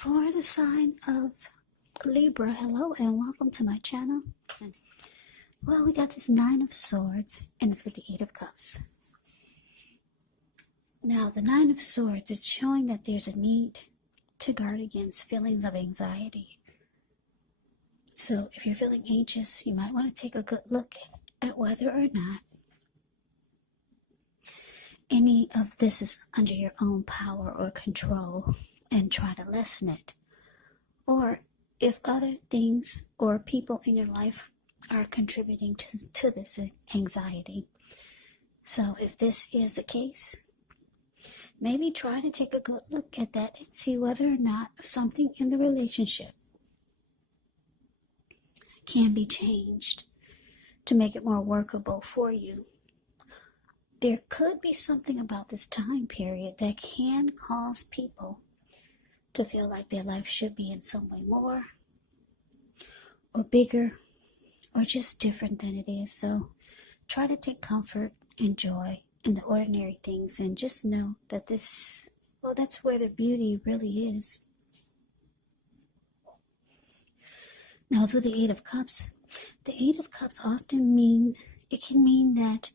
For the sign of Libra, hello and welcome to my channel. Well, we got this Nine of Swords and it's with the Eight of Cups. Now, the Nine of Swords is showing that there's a need to guard against feelings of anxiety. So if you're feeling anxious, you might want to take a good look at whether or not any of this is under your own power or control and try to lessen it. Or if other things or people in your life are contributing to this anxiety. So if this is the case, maybe try to take a good look at that and see whether or not something in the relationship can be changed to make it more workable for you. There could be something about this time period that can cause people to feel like their life should be in some way more or bigger or just different than it is. So try to take comfort and joy in the ordinary things and just know that that's where the beauty really is. Now, to the Eight of Cups. The Eight of Cups often can mean that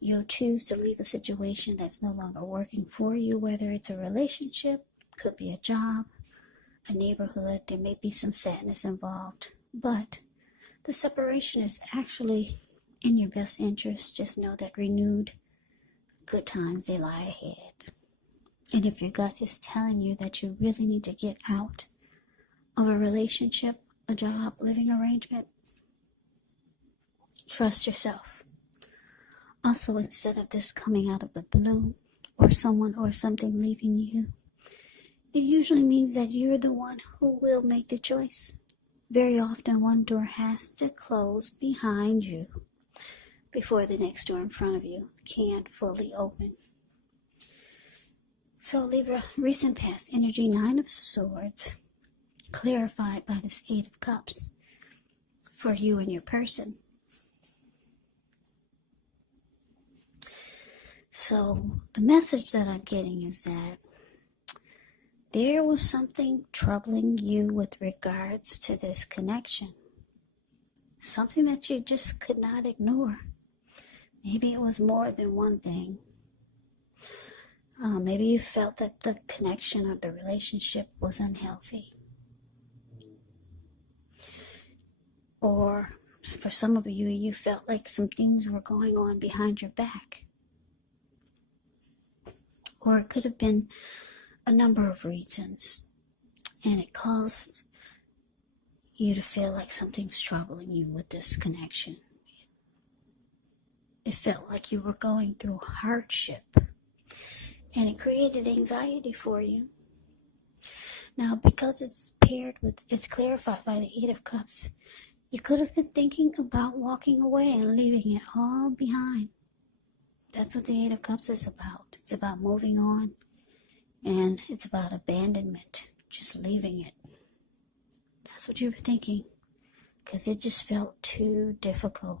you'll choose to leave a situation that's no longer working for you, whether it's a relationship, could be a job, a neighborhood. There may be some sadness involved, but the separation is actually in your best interest. Just know that renewed good times, they lie ahead. And if your gut is telling you that you really need to get out of a relationship, a job, living arrangement, trust yourself. Also, instead of this coming out of the blue or someone or something leaving you, it usually means that you're the one who will make the choice. Very often one door has to close behind you before the next door in front of you can fully open. So Libra, recent past energy, Nine of Swords, clarified by this Eight of Cups for you and your person. So the message that I'm getting is that there was something troubling you with regards to this connection. Something that you just could not ignore. Maybe it was more than one thing. Maybe you felt that the connection of the relationship was unhealthy. Or for some of you, you felt like some things were going on behind your back. Or it could have been a number of reasons, and it caused you to feel like something's troubling you with this connection. It felt like you were going through hardship, and it created anxiety for you. Now, because it's clarified by the Eight of Cups, you could have been thinking about walking away and leaving it all behind. That's what the Eight of Cups is about. It's about moving on, and it's about abandonment, just leaving it. That's what you were thinking, because it just felt too difficult.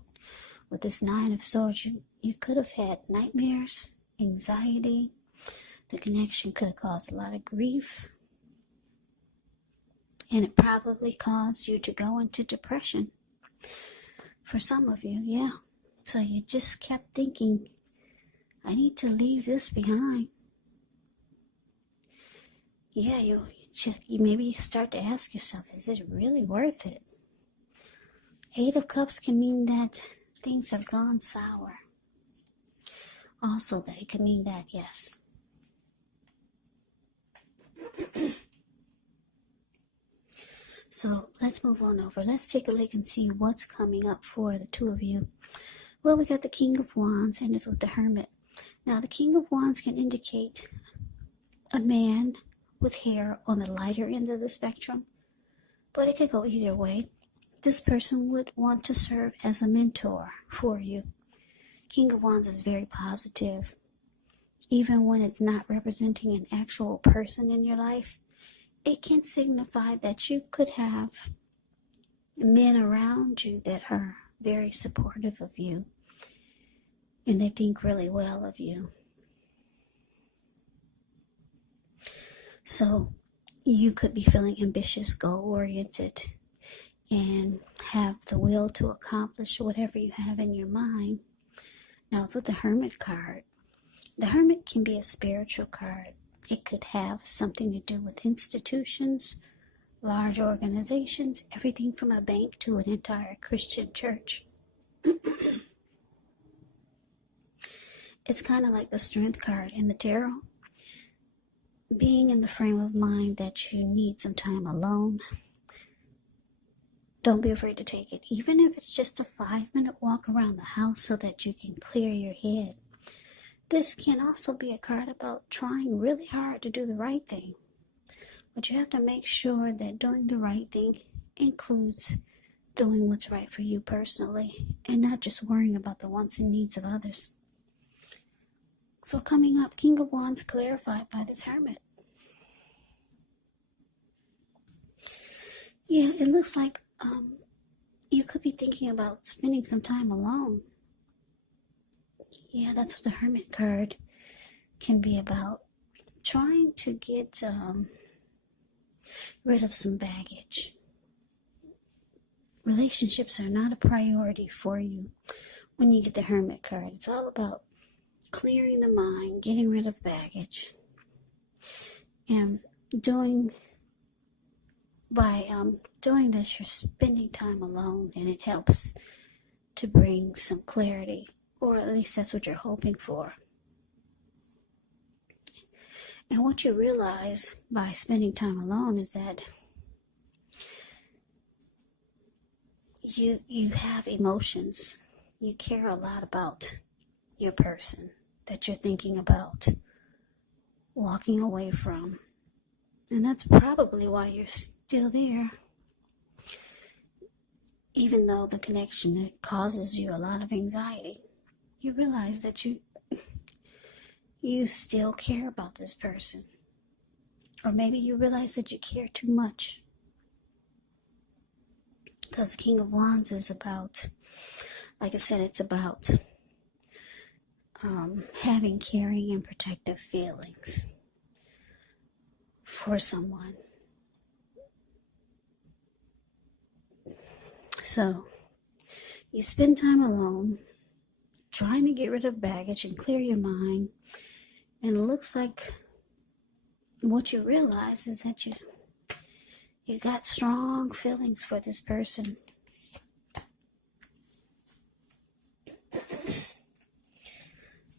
With this Nine of Swords, you could have had nightmares, anxiety. The connection could have caused a lot of grief, and it probably caused you to go into depression. For some of you, yeah. So you just kept thinking, I need to leave this behind. Yeah, you maybe start to ask yourself, is it really worth it? Eight of Cups can mean that things have gone sour. Also, that it can mean that, yes. So let's move on over. Let's take a look and see what's coming up for the two of you. Well, we got the King of Wands, and it's with the Hermit. Now, the King of Wands can indicate a man with hair on the lighter end of the spectrum, but it could go either way. This person would want to serve as a mentor for you. King of Wands is very positive. Even when it's not representing an actual person in your life, it can signify that you could have men around you that are very supportive of you, and they think really well of you. So you could be feeling ambitious, goal-oriented, and have the will to accomplish whatever you have in your mind. Now, it's with the Hermit card. The Hermit can be a spiritual card. It could have something to do with institutions, large organizations, everything from a bank to an entire Christian church. It's kind of like the Strength card in the tarot. Being in the frame of mind that you need some time alone. Don't be afraid to take it, even if it's just a 5-minute walk around the house so that you can clear your head. This can also be a card about trying really hard to do the right thing. But you have to make sure that doing the right thing includes doing what's right for you personally and not just worrying about the wants and needs of others. So coming up, King of Wands clarified by this Hermit. Yeah, it looks like you could be thinking about spending some time alone. Yeah, that's what the Hermit card can be about. Trying to get rid of some baggage. Relationships are not a priority for you when you get the Hermit card. It's all about clearing the mind, getting rid of baggage, and doing this, you're spending time alone, and it helps to bring some clarity, or at least that's what you're hoping for. And what you realize by spending time alone is that you have emotions. You care a lot about your person that you're thinking about walking away from. And that's probably why you're still there. Even though the connection causes you a lot of anxiety, you realize that you still care about this person. Or maybe you realize that you care too much. Because King of Wands is about, like I said, it's about having caring and protective feelings for someone. So, you spend time alone, trying to get rid of baggage and clear your mind. And it looks like what you realize is that you got strong feelings for this person.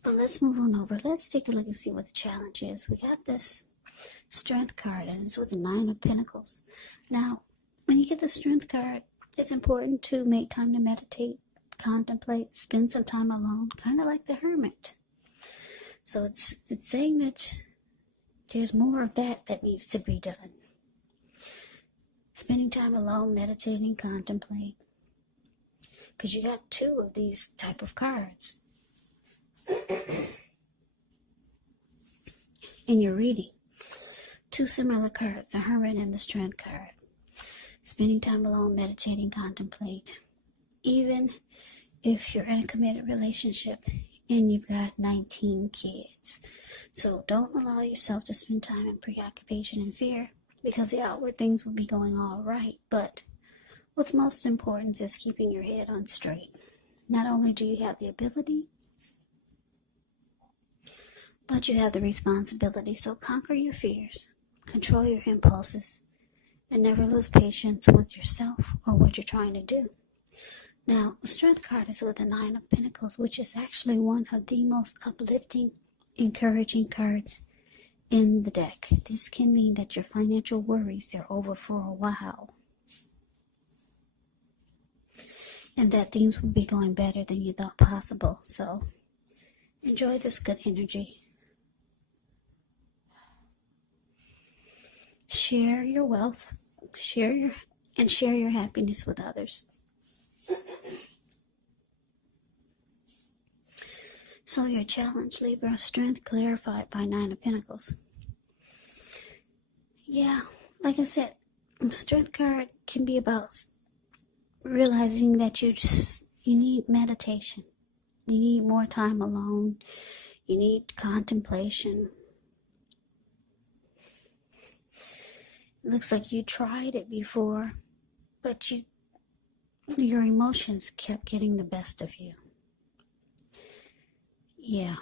But let's move on over. Let's take a look and see what the challenge is. We got this Strength card, and it's with the 9 of Pentacles. Now, when you get the Strength card, it's important to make time to meditate, contemplate, spend some time alone, kind of like the Hermit. So it's saying that there's more of that needs to be done. Spending time alone, meditating, contemplate. Because you got 2 of these type of cards in your reading. 2 similar cards, the Hermit and the Strength card. Spending time alone, meditating, contemplate. Even if you're in a committed relationship and you've got 19 kids. So don't allow yourself to spend time in preoccupation and fear, because the outward things will be going all right. But what's most important is keeping your head on straight. Not only do you have the ability, but you have the responsibility. So conquer your fears, control your impulses, and never lose patience with yourself or what you're trying to do. Now, the Strength card is with the 9 of Pentacles, which is actually one of the most uplifting, encouraging cards in the deck. This can mean that your financial worries are over for a while, and that things will be going better than you thought possible. So enjoy this good energy. Share your wealth, share your happiness with others. So your challenge, Libra, Strength clarified by 9 of Pentacles. Yeah, like I said, the Strength card can be about realizing that you need meditation. You need more time alone. You need contemplation. It looks like you tried it before, but your emotions kept getting the best of you. Yeah.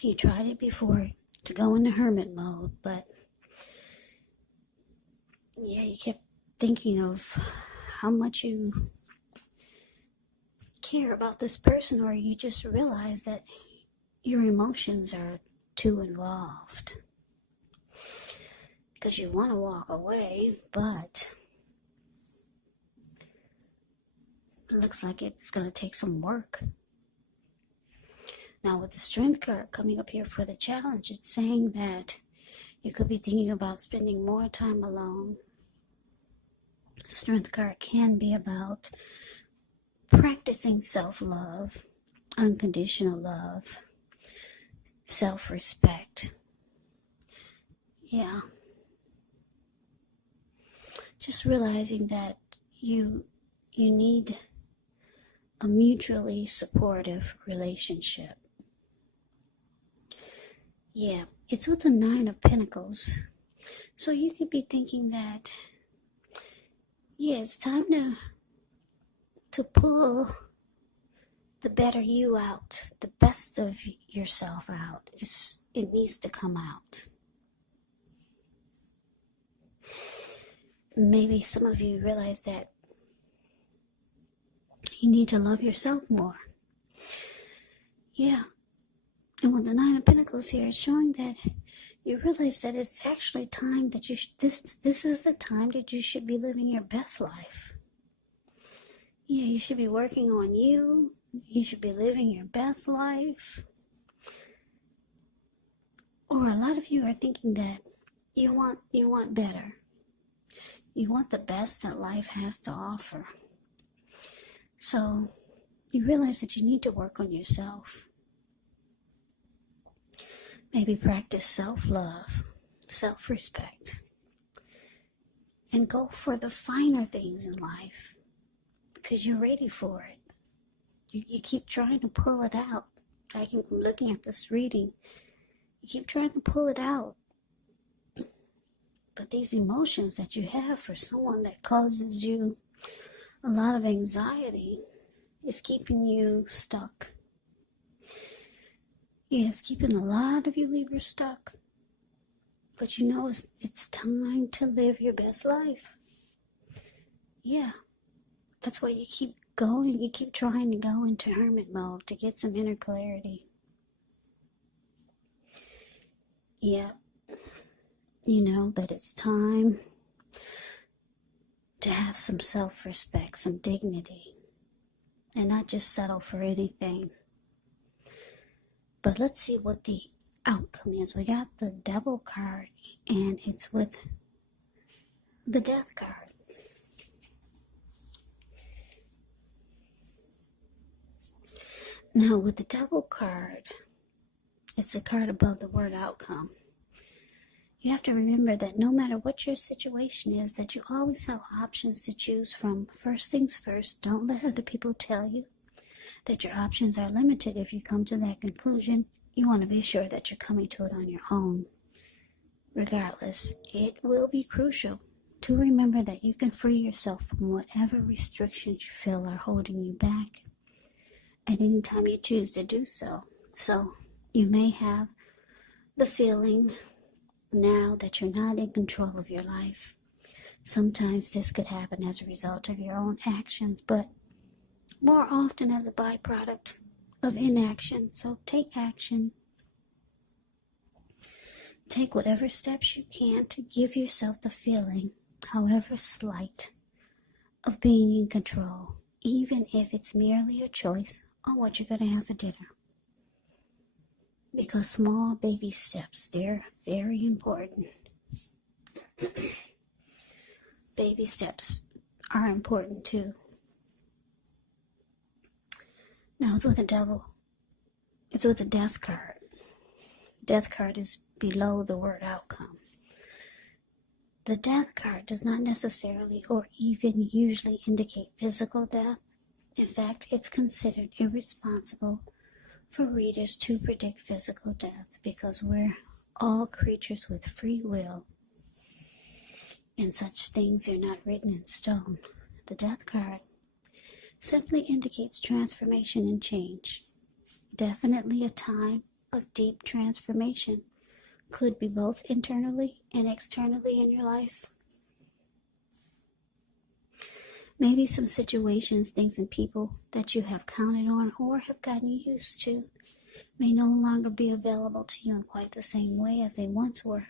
You tried it before to go into hermit mode, but yeah, you kept thinking of how much you care about this person, or you just realized that your emotions are too involved. Because you want to walk away, but it looks like it's going to take some work. Now, with the Strength card coming up here for the challenge, it's saying that you could be thinking about spending more time alone. Strength card can be about practicing self-love, unconditional love, self-respect. Yeah. Just realizing that you need a mutually supportive relationship. Yeah, it's with the 9 of Pentacles. So you could be thinking that, yeah, it's time to pull the better you out, the best of yourself out. It needs to come out. Maybe some of you realize that you need to love yourself more. Yeah. And with the 9 of Pentacles here, it's showing that you realize that it's actually time that this is the time that you should be living your best life. Yeah, you should be working on you. You should be living your best life. Or a lot of you are thinking that you want better. You want the best that life has to offer. So you realize that you need to work on yourself. Maybe practice self-love, self-respect, and go for the finer things in life because you're ready for it. You keep trying to pull it out. I'm looking at this reading. You keep trying to pull it out. But these emotions that you have for someone that causes you a lot of anxiety is keeping you stuck. Yeah, it's keeping a lot of you Libra stuck. But you know it's time to live your best life. Yeah, that's why you keep going. You keep trying to go into hermit mode to get some inner clarity. Yeah, you know that it's time to have some self-respect, some dignity, and not just settle for anything. But let's see what the outcome is. We got the Devil card, and it's with the Death card. Now, with the Devil card, it's a card above the word outcome. You have to remember that no matter what your situation is, that you always have options to choose from. First things first, don't let other people tell you that your options are limited. If you come to that conclusion, you want to be sure that you're coming to it on your own. Regardless, it will be crucial to remember that you can free yourself from whatever restrictions you feel are holding you back at any time you choose to do so. So you may have the feeling now that you're not in control of your life. Sometimes this could happen as a result of your own actions, but more often as a byproduct of inaction. So take action. Take whatever steps you can to give yourself the feeling, however slight, of being in control, even if it's merely a choice on what you're going to have for dinner. Because small baby steps, they're very important. Baby steps are important too. Now it's with the Devil. It's with the Death card. Death card is below the word outcome. The Death card does not necessarily or even usually indicate physical death. In fact, it's considered irresponsible for readers to predict physical death because we're all creatures with free will, and such things are not written in stone. The Death card simply indicates transformation and change. Definitely a time of deep transformation. Could be both internally and externally in your life. Maybe some situations, things, and people that you have counted on or have gotten used to may no longer be available to you in quite the same way as they once were.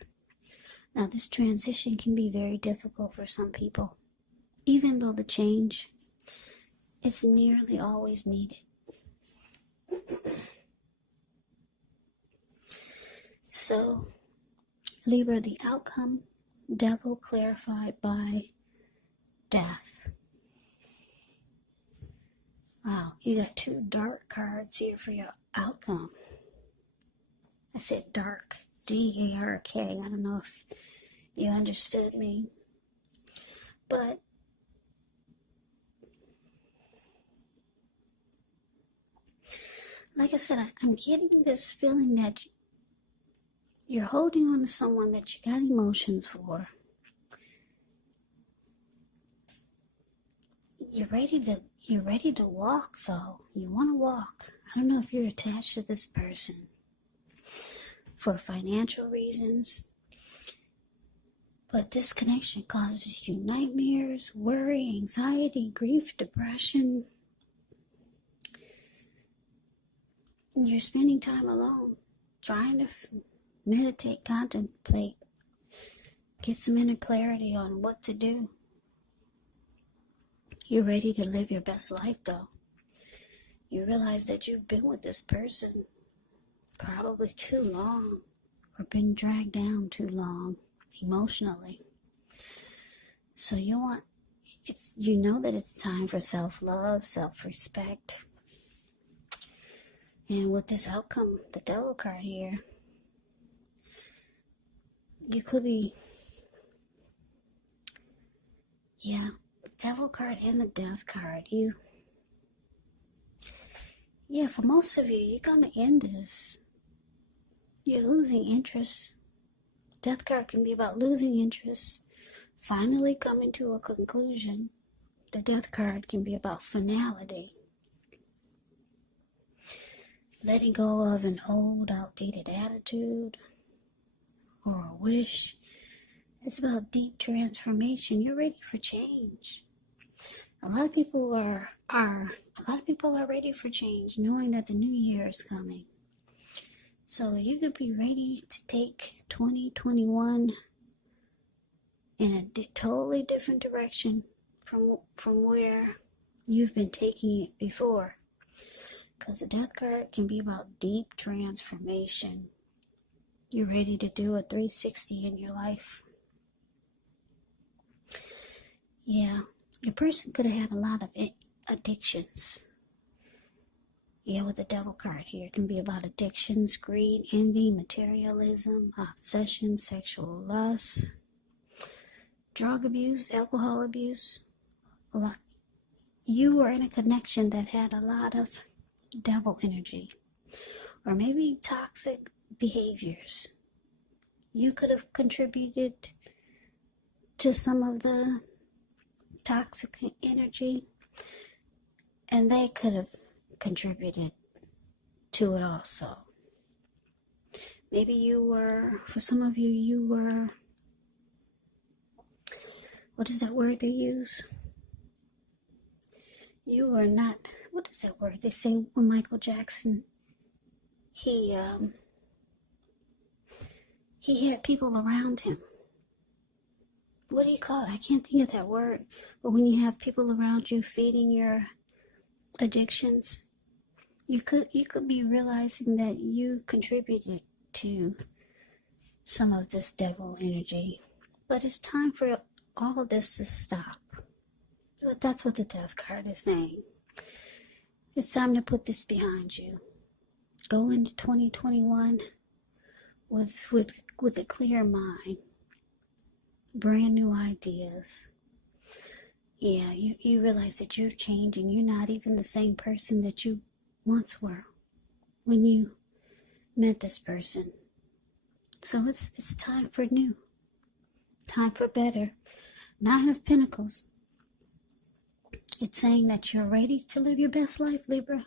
Now, this transition can be very difficult for some people, even though the change is nearly always needed. So, Libra, the outcome, devil clarified by death. Wow, you got two dark cards here for your outcome. I said dark, D-A-R-K. I don't know if you understood me. But like I said, I'm getting this feeling that you're holding on to someone that you got emotions for. You're ready to walk, though. You want to walk. I don't know if you're attached to this person for financial reasons, but this connection causes you nightmares, worry, anxiety, grief, depression. You're spending time alone, trying to meditate, contemplate, get some inner clarity on what to do. You're ready to live your best life, though. You realize that you've been with this person probably too long, or been dragged down too long emotionally. So you know that it's time for self-love, self-respect. And with this outcome, the Devil card here, you could be, the Devil card and the Death card, for most of you, you're going to end this. You're losing interest. Death card can be about losing interest, finally coming to a conclusion. The Death card can be about finality. Letting go of an old, outdated attitude or a wish. It's about deep transformation. You're ready for change. A lot of people are ready for change, knowing that the new year is coming. So you could be ready to take 2021 in a totally different direction from where you've been taking it before. Because the Death card can be about deep transformation. You're ready to do a 360 in your life. Yeah, your person could have had a lot of addictions. Yeah, with the Devil card here, it can be about addictions, greed, envy, materialism, obsession, sexual lust, drug abuse, alcohol abuse. A lot. You were in a connection that had a lot of devil energy, or maybe toxic behaviors. You could have contributed to some of the toxic energy, and they could have contributed to it also. Maybe for some of you were, what is that word they use? You were not, what is that word? They say when Michael Jackson, he had people around him. What do you call it? I can't think of that word. But when you have people around you feeding your addictions, you could be realizing that you contributed to some of this devil energy. But it's time for all of this to stop. That's what the Death card is saying. It's time to put this behind you. Go into 2021 with a clear mind. Brand new ideas. Yeah, you realize that you're changing. You're not even the same person that you once were when you met this person. So it's time for new, time for better. Nine of Pentacles. It's saying that you're ready to live your best life, Libra.